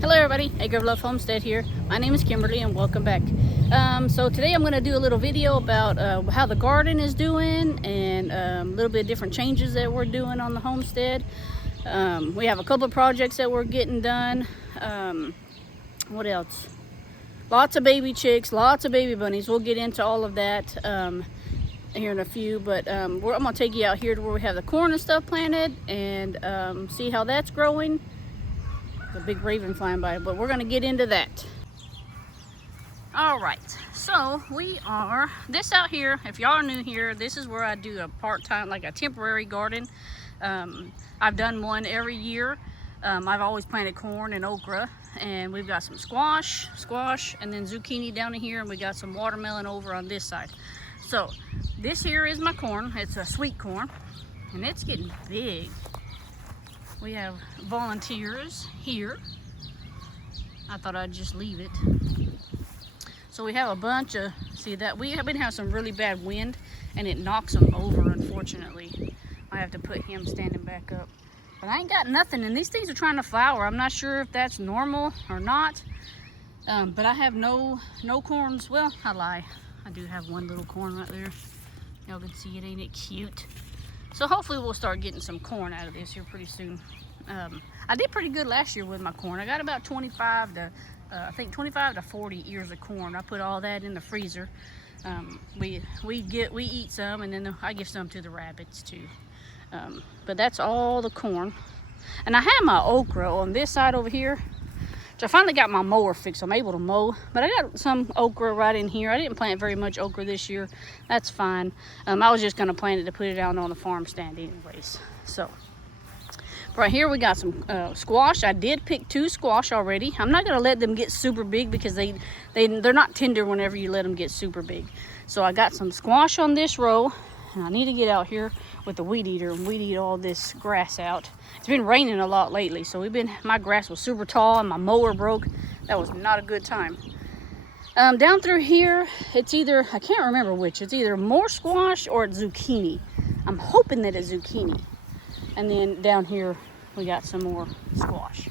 Hello everybody, Acre of Love Homestead here. My name is Kimberly and welcome back. So today I'm going to do a little video about how the garden is doing and a little bit of different changes that we're doing on the homestead. We have a couple of projects that we're getting done. What else? Lots of baby chicks, lots of baby bunnies. We'll get into all of that here in a few, but I'm going to take you out here to where we have the corn and stuff planted and see how that's growing. A big raven flying by, but we're going to get into that. All right, so we are this out here. If y'all are new here, this is where I do a part-time, like a temporary garden. I've done one every year. I've always planted corn and okra, and we've got some squash, and then zucchini down in here, and we got some watermelon over on this side. So this here is my corn. It's a sweet corn, and it's getting big. We have volunteers here. I thought I'd just leave it. So we have a bunch of, see that we have been having some really bad wind and it knocks them over, unfortunately. I have to put him standing back up. But I ain't got nothing, and these things are trying to flower. I'm not sure if that's normal or not. But I have no corns. Well, I lie. I do have one little corn right there. Y'all can see it, ain't it cute? So hopefully we'll start getting some corn out of this here pretty soon. I did pretty good last year with my corn. I got about 25 to 40 ears of corn. I put all that in the freezer. We eat some, and then I give some to the rabbits too. But that's all the corn. And I have my okra on this side over here. So I finally got my mower fixed. I'm able to mow, but I got some okra right in here. I didn't plant very much okra this year. That's fine. I was just gonna plant it to put it out on the farm stand anyways. So right here we got some squash. I did pick 2 squash already. I'm not gonna let them get super big because they're not tender whenever you let them get super big. So I got some squash on this row, and I need to get out here with the weed eater and weed eat all this grass out. It's been raining a lot lately, so my grass was super tall and my mower broke. That was not a good time. Down through here, it's either, I can't remember which, it's either more squash or it's zucchini. I'm hoping that it's zucchini. And then down here, we got some more squash.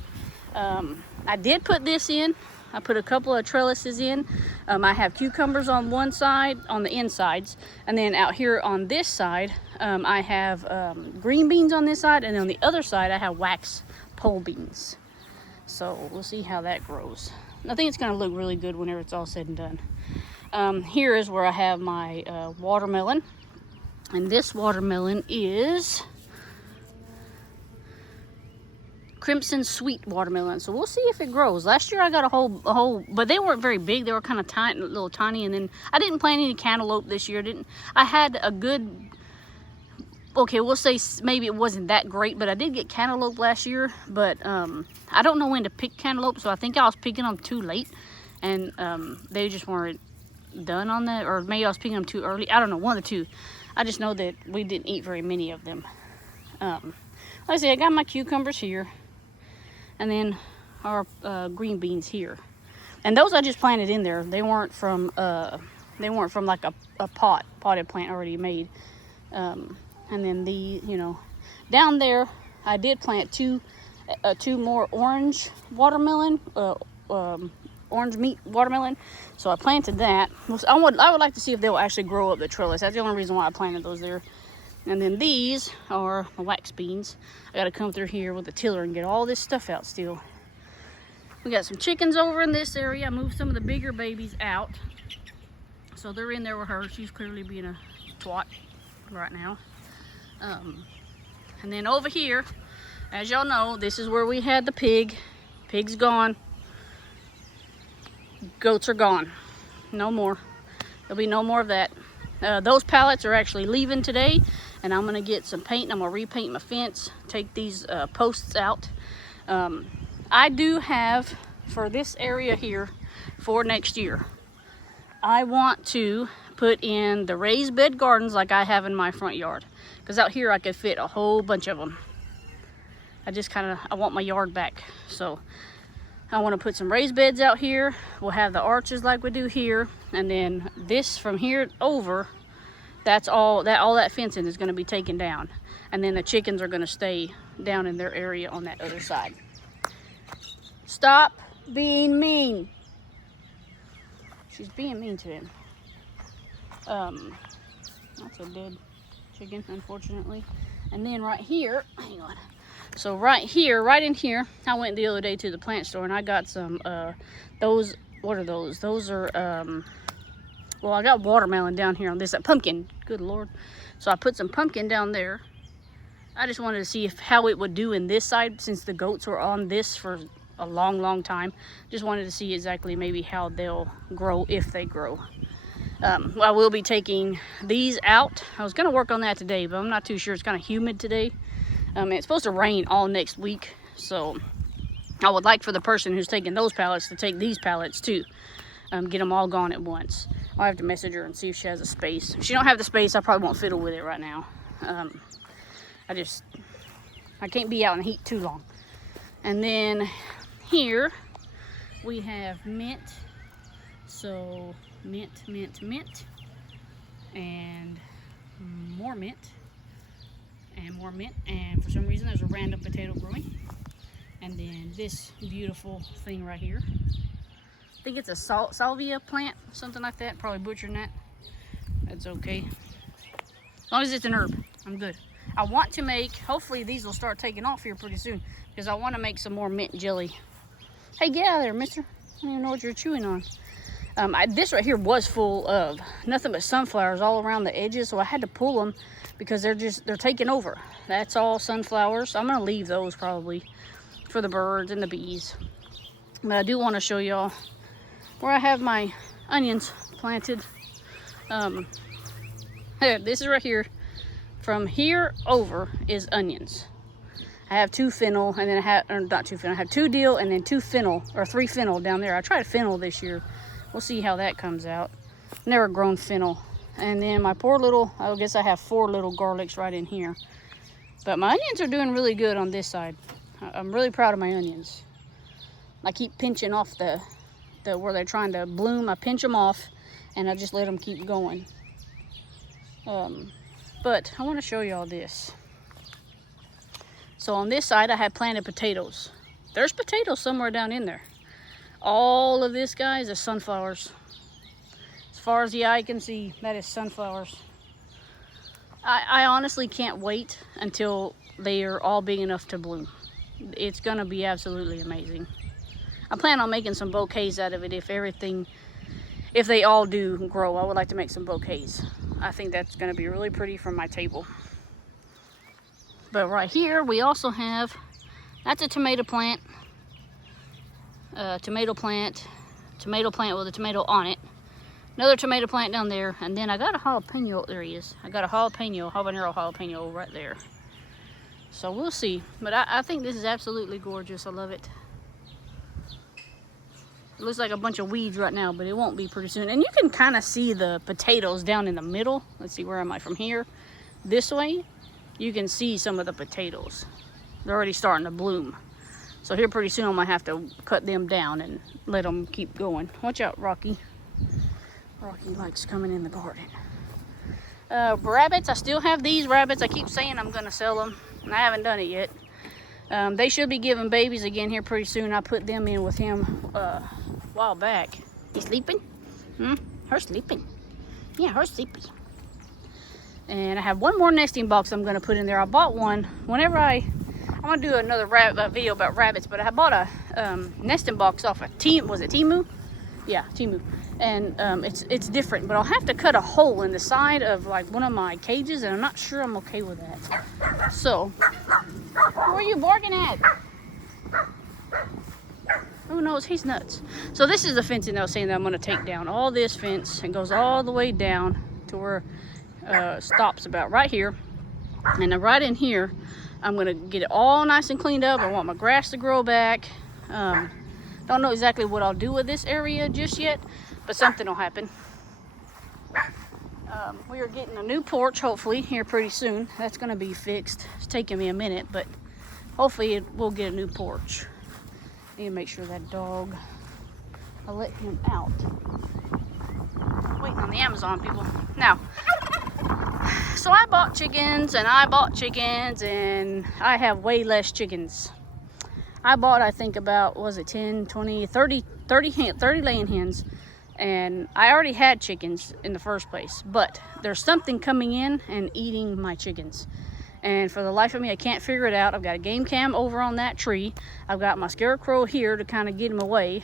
I did put this in. I put a couple of trellises in. I have cucumbers on one side, on the insides, and then out here on this side, I have green beans on this side, and on the other side, I have wax pole beans. So we'll see how that grows. I think it's going to look really good whenever it's all said and done. Here is where I have my watermelon, and this watermelon is Crimson Sweet watermelon. So we'll see if it grows. Last year I got a whole, but they weren't very big. They were kind of tiny, little tiny. And then I didn't plant any cantaloupe this year. I had a good, okay, we'll say maybe it wasn't that great, but I did get cantaloupe last year. But I don't know when to pick cantaloupe, so I think I was picking them too late, and they just weren't done on that, or maybe I was picking them too early. I don't know, one of the two. I just know that we didn't eat very many of them. Like I say, I got my cucumbers here, and then our green beans here, and those I just planted in there. They weren't from like a potted plant already made. And then down there I did plant two more orange watermelon, orange meat watermelon. So I planted that. I would like to see if they'll actually grow up the trellis. That's the only reason why I planted those there. And then these are my wax beans. I gotta come through here with the tiller and get all this stuff out still. We got some chickens over in this area. I moved some of the bigger babies out. So they're in there with her. She's clearly being a twat right now. And then over here, as y'all know, this is where we had the pig. Pig's gone. Goats are gone. No more. There'll be no more of that. Those pallets are actually leaving today, and I'm gonna get some paint. I'm gonna repaint my fence, take these posts out. I do have, for this area here, for next year, I want to put in the raised bed gardens like I have in my front yard, because out here I could fit a whole bunch of them. I want my yard back, so I want to put some raised beds out here. We'll have the arches like we do here, and then this from here over, that's all that fencing is going to be taken down, and then the chickens are going to stay down in their area on that other side. Stop being mean. She's being mean to him. That's a dead chicken, unfortunately. And then right here, hang on. So right here, right in here, I went the other day to the plant store and I got some, those, what are those? Those are, well, I got watermelon down here on this, pumpkin, good Lord. So I put some pumpkin down there. I just wanted to see how it would do in this side since the goats were on this for a long time. Just wanted to see exactly maybe how they'll grow, if they grow. I will be taking these out. I was gonna work on that today, but I'm not too sure. It's kind of humid today. It's supposed to rain all next week, so I would like for the person who's taking those pallets to take these pallets too. Get them all gone at once. I'll have to message her and see if she has a space. If she don't have the space, I probably won't fiddle with it right now. I can't be out in the heat too long. And then here we have mint. So mint, and more mint, and for some reason there's a random potato growing. And then this beautiful thing right here. I think it's a salvia plant, something like that. Probably butchering that. That's okay. As long as it's an herb, I'm good. I want to make, hopefully these will start taking off here pretty soon, because I want to make some more mint jelly. Hey, get out of there, mister. I don't even know what you're chewing on. This right here was full of nothing but sunflowers all around the edges, so I had to pull them because they're taking over. That's all sunflowers. So I'm gonna leave those probably for the birds and the bees. But I do want to show y'all where I have my onions planted. This is right here. From here over is onions. I have 2 fennel, and then I have, or not 2 fennel, I have 2 dill and then 2 fennel, or 3 fennel down there. I tried fennel this year. We'll see how that comes out. Never grown fennel. And then my poor little, I guess I have 4 little garlics right in here. But my onions are doing really good on this side. I'm really proud of my onions. I keep pinching off the where they're trying to bloom. I pinch them off and I just let them keep going. But I want to show y'all this. So on this side I have planted potatoes. There's potatoes somewhere down in there. All of this, guys, is sunflowers. As far as the eye can see, that is sunflowers. I honestly can't wait until they are all big enough to bloom. It's gonna be absolutely amazing. I plan on making some bouquets out of it if they all do grow. I would like to make some bouquets. I think that's gonna be really pretty for my table. But right here, we also have, that's a tomato plant. Tomato plant with a tomato on it. Another tomato plant down there. And then I got a jalapeno, there he is. I got a habanero jalapeno right there. So we'll see. But I think this is absolutely gorgeous. I love it. It looks like a bunch of weeds right now, but it won't be pretty soon. And you can kind of see the potatoes down in the middle. Let's see, where am I? From here, this way, you can see some of the potatoes. They're already starting to bloom. So here pretty soon I might have to cut them down and let them keep going. Watch out, Rocky. Rocky likes coming in the garden. Rabbits, I still have these rabbits. I keep saying I'm gonna sell them, and I haven't done it yet. They should be giving babies again here pretty soon. I put them in with him a while back. He sleeping? Her sleeping. Yeah, her sleeping. And I have one more nesting box I'm gonna put in there. I bought one whenever I'm gonna do another video about rabbits, but I bought a nesting box off of Temu? Yeah, Temu. And it's different, but I'll have to cut a hole in the side of like one of my cages, and I'm not sure I'm okay with that. So, where are you barking at? Who knows? He's nuts. So this is the fencing I was saying that I'm gonna take down. All this fence, and goes all the way down to where stops about right here. And then right in here, I'm gonna get it all nice and cleaned up. I want my grass to grow back. Don't know exactly what I'll do with this area just yet, but something will happen. We are getting a new porch hopefully here pretty soon. That's gonna be fixed. It's taking me a minute, but hopefully we'll get a new porch. Need to make sure that dog, I let him out. Waiting on the Amazon people. Now, so I bought chickens and I have way less chickens. I bought, I think about, was it 10, 20, 30 laying hens. And I already had chickens in the first place, but there's something coming in and eating my chickens. And for the life of me, I can't figure it out. I've got a game cam over on that tree. I've got my scarecrow here to kind of get him away.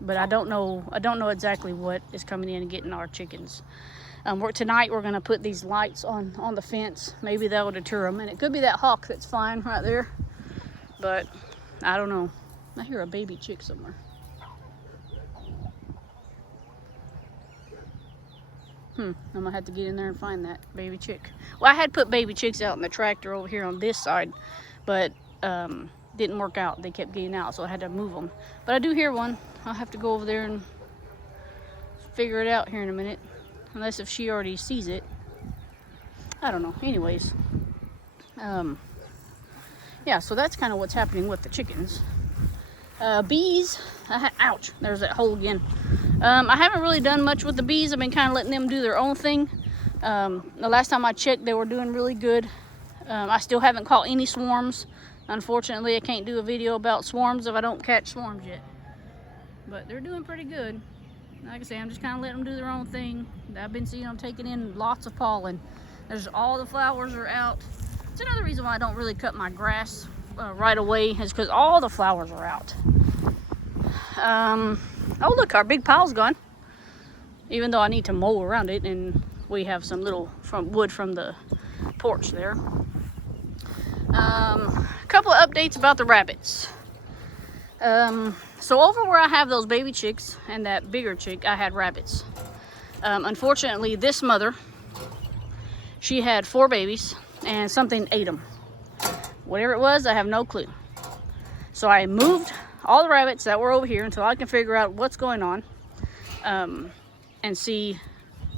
But I don't know exactly what is coming in and getting our chickens. Tonight we're gonna put these lights on the fence. Maybe that will deter them. And it could be that hawk that's flying right there. But I don't know. I hear a baby chick somewhere. I'm gonna have to get in there and find that baby chick. Well, I had put baby chicks out in the tractor over here on this side, but didn't work out. They kept getting out, so I had to move them. But I do hear one. I'll have to go over there and figure it out here in a minute, unless if she already sees it. I don't know. Anyways, yeah, so that's kind of what's happening with the chickens. Bees, ouch, there's that hole again. I haven't really done much with the bees. I've been kind of letting them do their own thing. The last time I checked, they were doing really good. I still haven't caught any swarms. Unfortunately, I can't do a video about swarms if I don't catch swarms yet. But they're doing pretty good. Like I say, I'm just kind of letting them do their own thing. I've been seeing them taking in lots of pollen. There's all the flowers are out. It's another reason why I don't really cut my grass right away, is because all the flowers are out. Oh look, our big pile's gone. Even though I need to mow around it, and we have some little wood from the porch there. A couple of updates about the rabbits. So over where I have those baby chicks and that bigger chick, I had rabbits. Unfortunately, this mother, she had 4 babies and something ate them. Whatever it was, I have no clue. So I moved all the rabbits that were over here until I can figure out what's going on, and see.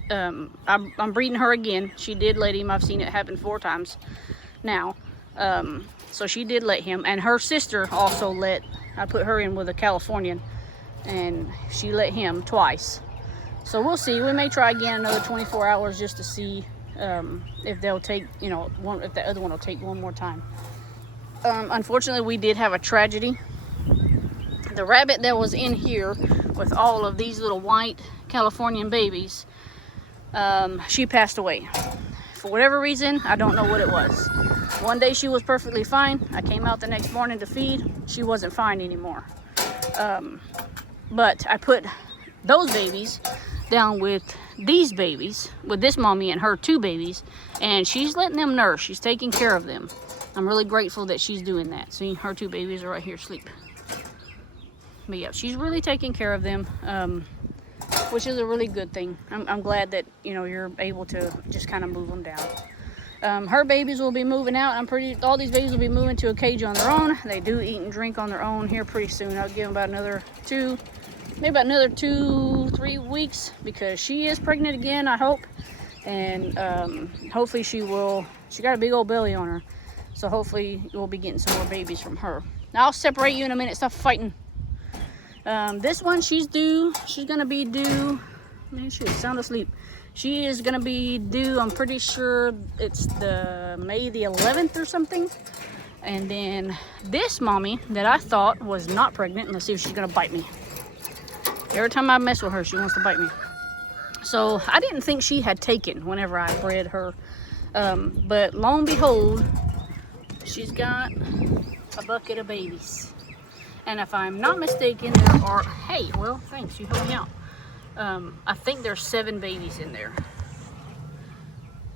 I'm breeding her again. She did let him. I've seen it happen 4 times now. So she did let him, and her sister also let. I put her in with a Californian, and she let him twice. So we'll see. We may try again another 24 hours just to see if they'll take, you know, if the other one will take one more time. Unfortunately, we did have a tragedy. The rabbit that was in here with all of these little white Californian babies, she passed away. For whatever reason, I don't know what it was. One day she was perfectly fine. I came out the next morning to feed. She wasn't fine anymore. But I put those babies down with these babies, with this mommy and her 2 babies, and she's letting them nurse. She's taking care of them. I'm really grateful that she's doing that. See, her 2 babies are right here asleep. But yeah, she's really taking care of them, which is a really good thing. I'm glad that, you know, you're able to just kind of move them down. Her babies will be moving out. All these babies will be moving to a cage on their own. They do eat and drink on their own here pretty soon. I'll give them about another 2-3 weeks, because she is pregnant again, I hope. And hopefully she got a big old belly on her. So hopefully we'll be getting some more babies from her. Now I'll separate you in a minute. Stop fighting. This one, she's gonna be due, man, she was sound asleep. She is gonna be due, I'm pretty sure it's May the 11th or something. And then this mommy that I thought was not pregnant, let's see if she's gonna bite me. Every time I mess with her, she wants to bite me. So I didn't think she had taken whenever I bred her. But lo and behold, she's got a bucket of babies. And if I'm not mistaken, there are, hey, well, thanks, you helped me out. I think there's 7 babies in there.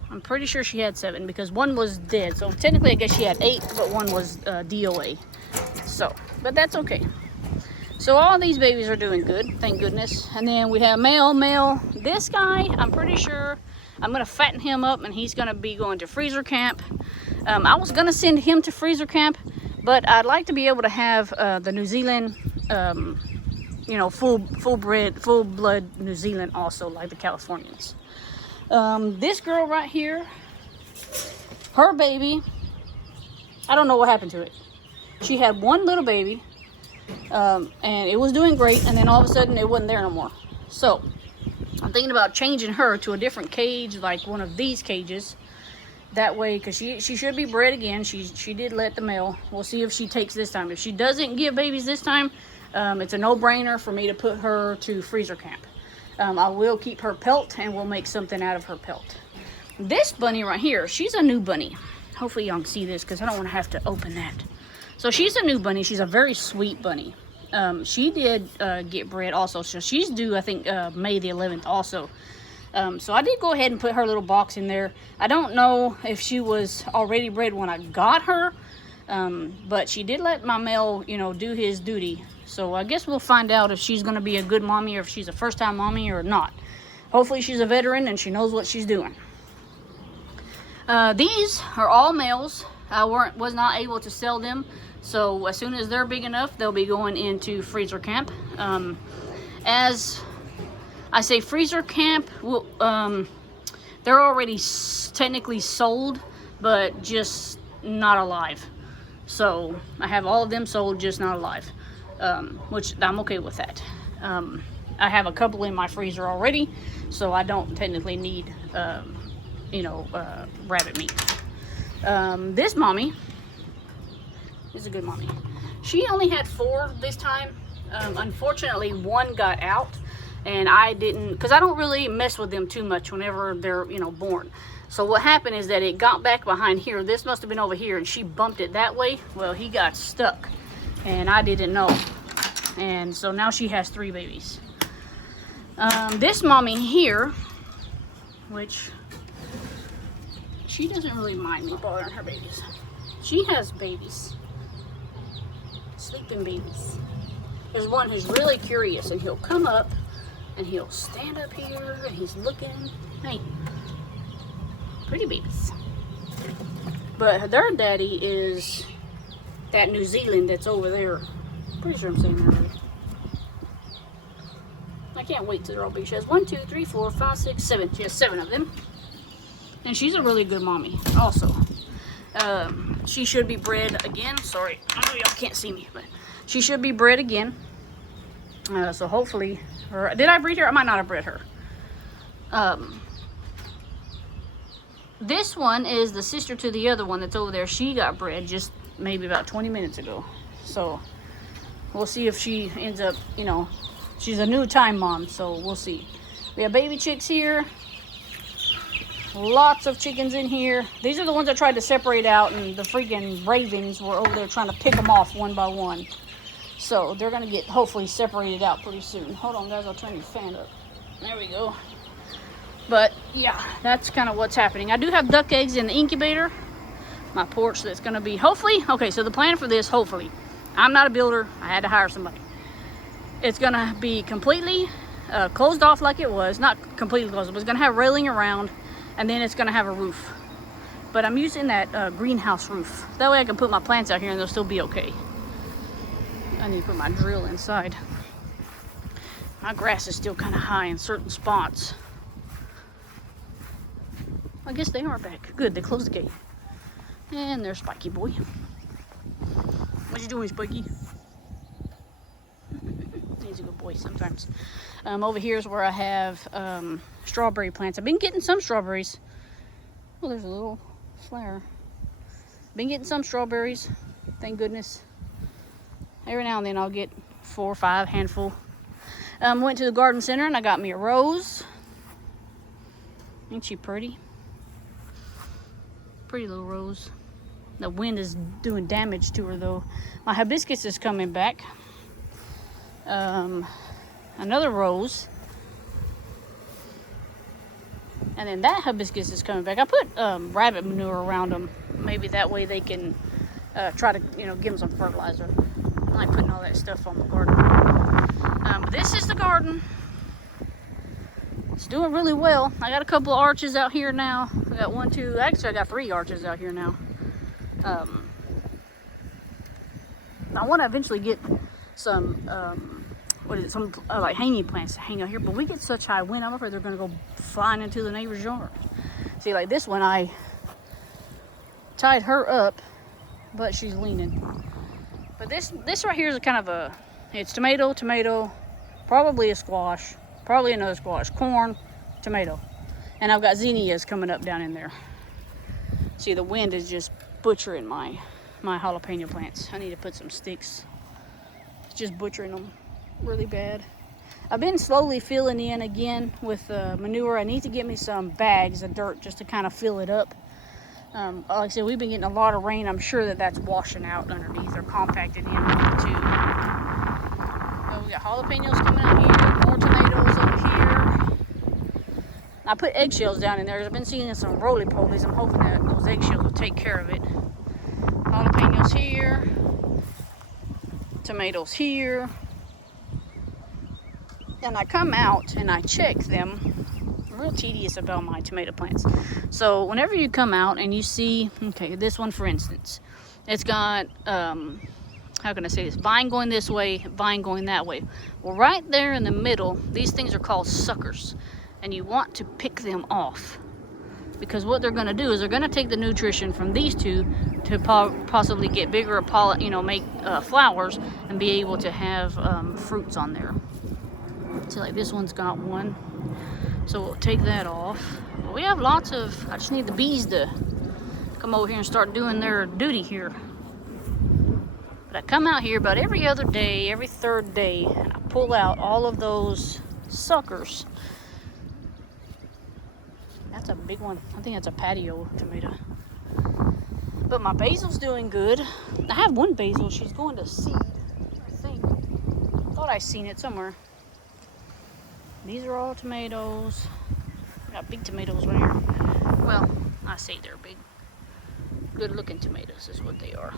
I'm pretty sure she had 7 because one was dead. So technically I guess she had 8, but one was DOA. So, but that's okay. So all these babies are doing good, thank goodness. And then we have male. This guy, I'm pretty sure I'm gonna fatten him up and he's gonna be going to freezer camp. I was gonna send him to freezer camp, but I'd like to be able to have the New Zealand, you know, full blood New Zealand also, like the Californians. This girl right here, her baby, I don't know what happened to it. She had one little baby, and it was doing great, and then all of a sudden it wasn't there no more. So I'm thinking about changing her to a different cage, like one of these cages, That way, because she should be bred again. She did let the male. We'll see if she takes this time. If she doesn't give babies this time, it's a no-brainer for me to put her to freezer camp. I will keep her pelt, and we'll make something out of her pelt. This bunny right here, she's a new bunny. Hopefully y'all can see this, because I don't want to have to open that. So she's a new bunny. She's a very sweet bunny. She did get bred also. So she's due, I think, May the 11th also. So I did go ahead and put her little box in there. I don't know if she was already bred when I got her. But she did let my male, you know, do his duty. So I guess we'll find out if she's going to be a good mommy or if she's a first-time mommy or not. Hopefully she's a veteran and she knows what she's doing. These are all males. I was not able to sell them. So as soon as they're big enough, they'll be going into freezer camp. As I say freezer camp, they're already technically sold, but just not alive. So I have all of them sold, just not alive, which I'm okay with that. I have a couple in my freezer already, so I don't technically need, you know, rabbit meat. This mommy is a good mommy. She only had 4 this time. Unfortunately, 1 got out, and I didn't, because I don't really mess with them too much whenever they're, you know, born. So what happened is that it got back behind here. This must have been over here, and she bumped it that way. Well, he got stuck, and I didn't know. And so now she has 3 babies. This mommy here, which she doesn't really mind me bothering her babies. She has babies, sleeping babies. There's one who's really curious, and he'll come up and he'll stand up here and he's looking. Hey, pretty babies. But their daddy is that New Zealand that's over there. Pretty sure I'm saying that right. I can't wait till they're all big. She has 1, 2, 3, 4, 5, 6, 7. She has 7 of them. And she's a really good mommy also. She should be bred again. Sorry, I know y'all can't see me, but she should be bred again. So hopefully, or did I breed her? I might not have bred her. This one is the sister to the other one that's over there. She got bred just maybe about 20 minutes ago. So we'll see if she ends up, you know, she's a new time mom, so we'll see. We have baby chicks here. Lots of chickens in here. These are the ones I tried to separate out, and the freaking ravens were over there trying to pick them off one by one. So they're going to get hopefully separated out pretty soon. Hold on, guys. I'll turn your fan up. There we go. But yeah, that's kind of what's happening. I do have duck eggs in the incubator. My porch that's going to be hopefully, okay, so the plan for this, hopefully, I'm not a builder. I had to hire somebody. It's going to be completely closed off like it was. Not completely closed, but it's going to have railing around. And then it's going to have a roof. But I'm using that greenhouse roof. That way I can put my plants out here and they'll still be okay. I need to put my drill inside. My grass is still kind of high in certain spots. I guess they are back. Good, they closed the gate. And there's Spiky boy. What you doing, Spiky? He's a good boy sometimes. Over here is where I have strawberry plants. I've been getting some strawberries. Oh, there's a little flower. Been getting some strawberries, thank goodness. Every now and then I'll get 4 or 5 handful. Went to the garden center and I got me a rose. Ain't she pretty? Pretty little rose. The wind is doing damage to her though. My hibiscus is coming back. Another rose, and then that hibiscus is coming back. I put rabbit manure around them. Maybe that way they can try to, you know, give them some fertilizer. I like putting all that stuff on the garden. But this is the garden. It's doing really well. I got a couple of arches out here now. I got 1, 2. Actually, I got 3 arches out here now. I want to eventually get some. What is it? Some like hanging plants to hang out here, but we get such high wind, I'm afraid they're going to go flying into the neighbor's yard. See, like this one, I tied her up, but she's leaning. But this right here is a kind of a, it's tomato, tomato, probably a squash, probably another squash, corn, tomato, and I've got zinnias coming up down in there. See, the wind is just butchering my jalapeno plants. I need to put some sticks. It's just butchering them really bad. I've been slowly filling in again with manure. I need to get me some bags of dirt just to kind of fill it up. Like I said, we've been getting a lot of rain. I'm sure that that's washing out underneath or compacted in too. So we got jalapenos coming out here, more tomatoes over here. I put eggshells down in there. I've been seeing some roly-polies. I'm hoping that those eggshells will take care of it. Jalapenos here, tomatoes here. And I come out and I check them. I'm real tedious about my tomato plants. So whenever you come out and you see, okay, this one for instance, it's got, how can I say this, vine going this way, vine going that way. Well, right there in the middle, these things are called suckers. And you want to pick them off. Because what they're going to do is they're going to take the nutrition from these two to possibly get bigger, make flowers and be able to have fruits on there. See, like this one's got one. So we'll take that off. But we have lots of, I just need the bees to come over here and start doing their duty here. But I come out here about every other day, every third day, and I pull out all of those suckers. That's a big one. I think that's a patio tomato. But my basil's doing good. I have one basil. She's going to seed, I think. I thought I seen it somewhere. These are all tomatoes. I got big tomatoes right here. Well, I say they're big. Good looking tomatoes is what they are.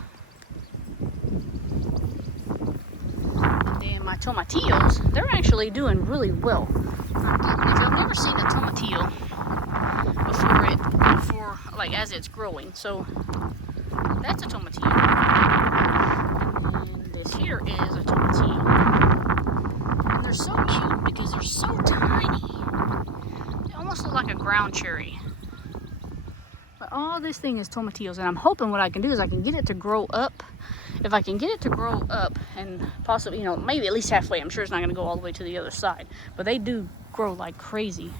And then my tomatillos, they're actually doing really well. If you've never seen a tomatillo before, like as it's growing, so that's a tomatillo. And this here is a tomatillo. And they're so cute because they're so tiny. They almost look like a ground cherry. But all this thing is tomatillos, and I'm hoping what I can do is I can get it to grow up. If I can get it to grow up and possibly, maybe at least halfway. I'm sure it's not going to go all the way to the other side. But they do grow like crazy.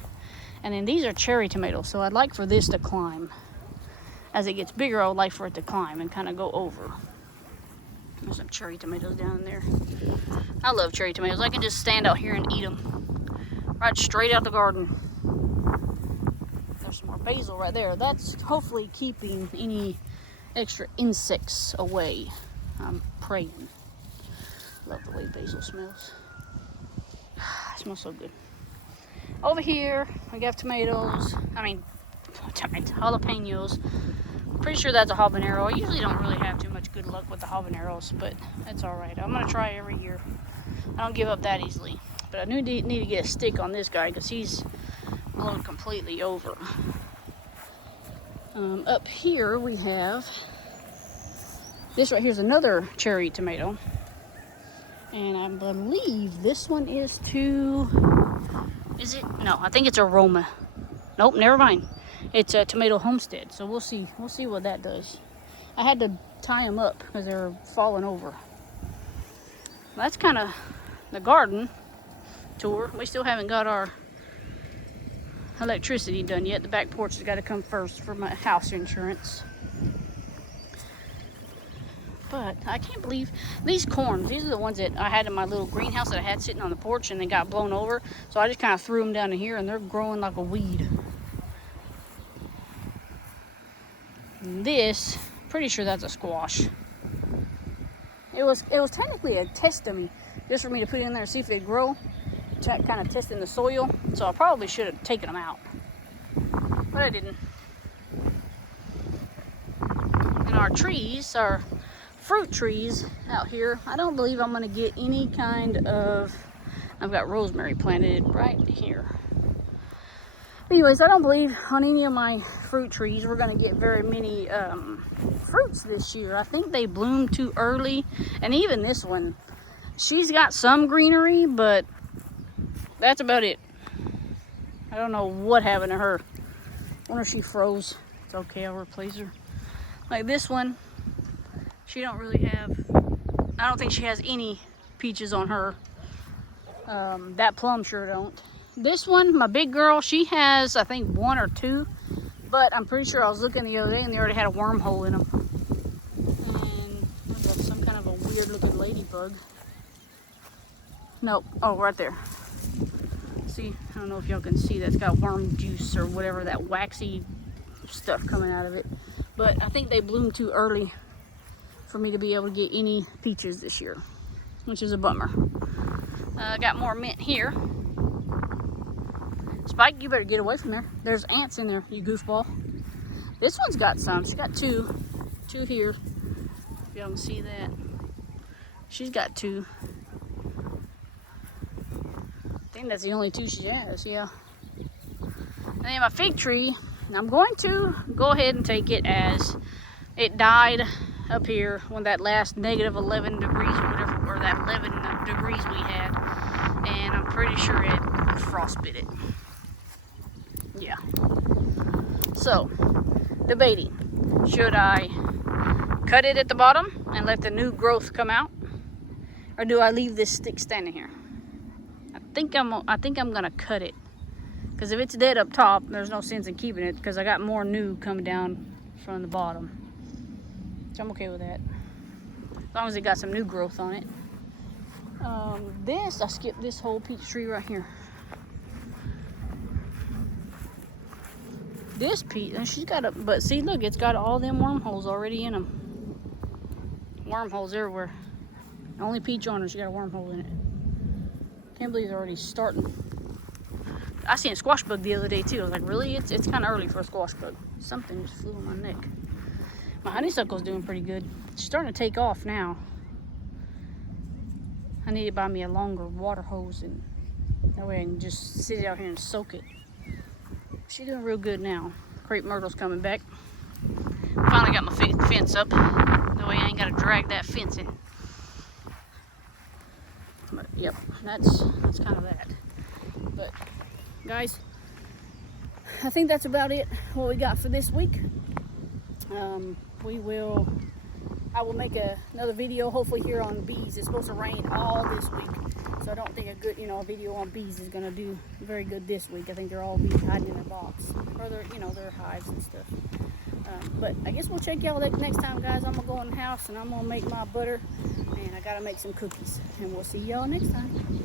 And then these are cherry tomatoes, so I'd like for this to climb. As it gets bigger, I would like for it to climb and kind of go over. There's some cherry tomatoes down in there. I love cherry tomatoes. I can just stand out here and eat them. Right straight out the garden. There's some more basil right there. That's hopefully keeping any extra insects away. I'm praying. Love the way basil smells. It smells so good. Over here, we got tomatoes. Jalapenos. Pretty sure that's a habanero. I usually don't really have too much good luck with the habaneros, but that's all right. I'm gonna try every year. I don't give up that easily. But I need to get a stick on this guy because he's blown completely over. Up here we have this right here's another cherry tomato, and I believe this one is it? No, I think it's aroma. Nope, never mind. It's a tomato Homestead, so we'll see what that does. I had to tie them up because they were falling over. That's kind of the garden tour. We still haven't got our electricity done yet. The back porch has got to come first for my house insurance. But I can't believe these corns. These are the ones that I had in my little greenhouse that I had sitting on the porch, and they got blown over. So I just kind of threw them down in here, and they're growing like a weed. And this, pretty sure that's a squash. It was technically a test dummy, just for me to put it in there and see if they'd grow. Kind of testing the soil. So I probably should have taken them out, but I didn't. And our trees, our fruit trees out here, I don't believe I'm going to get any kind of, I've got rosemary planted right here. Anyways, I don't believe on any of my fruit trees we're going to get very many fruits this year. I think they bloom too early. And even this one, she's got some greenery, but that's about it. I don't know what happened to her. I wonder if she froze. It's okay, I'll replace her. Like this one, she don't really have, I don't think she has any peaches on her. That plum sure don't. This one, my big girl, she has, I think, one or two. But I'm pretty sure I was looking the other day and they already had a wormhole in them. And look at some kind of a weird looking ladybug. Nope. Oh, right there. See, I don't know if y'all can see that. It's got worm juice or whatever, that waxy stuff coming out of it. But I think they bloomed too early for me to be able to get any peaches this year, which is a bummer. I got more mint here. Spike, you better get away from there. There's ants in there, you goofball. This one's got some. She's got two here. If y'all can see that. She's got 2. I think that's the only 2 she has, yeah. And then my fig tree, I'm going to go ahead and take it as it died up here when that last negative 11 degrees or whatever, or that 11 degrees we had. And I'm pretty sure it frostbit it. Yeah. So, debating. Should I cut it at the bottom and let the new growth come out? Or do I leave this stick standing here? I think I'm gonna cut it. Because if it's dead up top, there's no sense in keeping it because I got more new coming down from the bottom. So I'm okay with that. As long as it got some new growth on it. I skipped this whole peach tree right here. This peach, and she's got but see, look, it's got all them wormholes already in them. Wormholes everywhere. The only peach on her, she got a wormhole in it. Can't believe they're already starting. I seen a squash bug the other day too. I was like, really? It's kind of early for a squash bug. Something just flew on my neck. My honeysuckle's doing pretty good. It's starting to take off now. I need to buy me a longer water hose, and that way I can just sit it out here and soak it. She's doing real good now. Crepe myrtle's coming back. Finally got my fence up. That way I ain't got to drag that fence in. But yep, that's kind of that. But guys, I think that's about it. What we got for this week. I will make another video hopefully here on bees. It's supposed to rain all this week, so I don't think a good video on bees is gonna do very good this week. I think they're all bees hiding in their box or their hives and stuff. But I guess we'll check y'all next time, guys. I'm gonna go in the house and I'm gonna make my butter, and I gotta make some cookies, and we'll see y'all next time.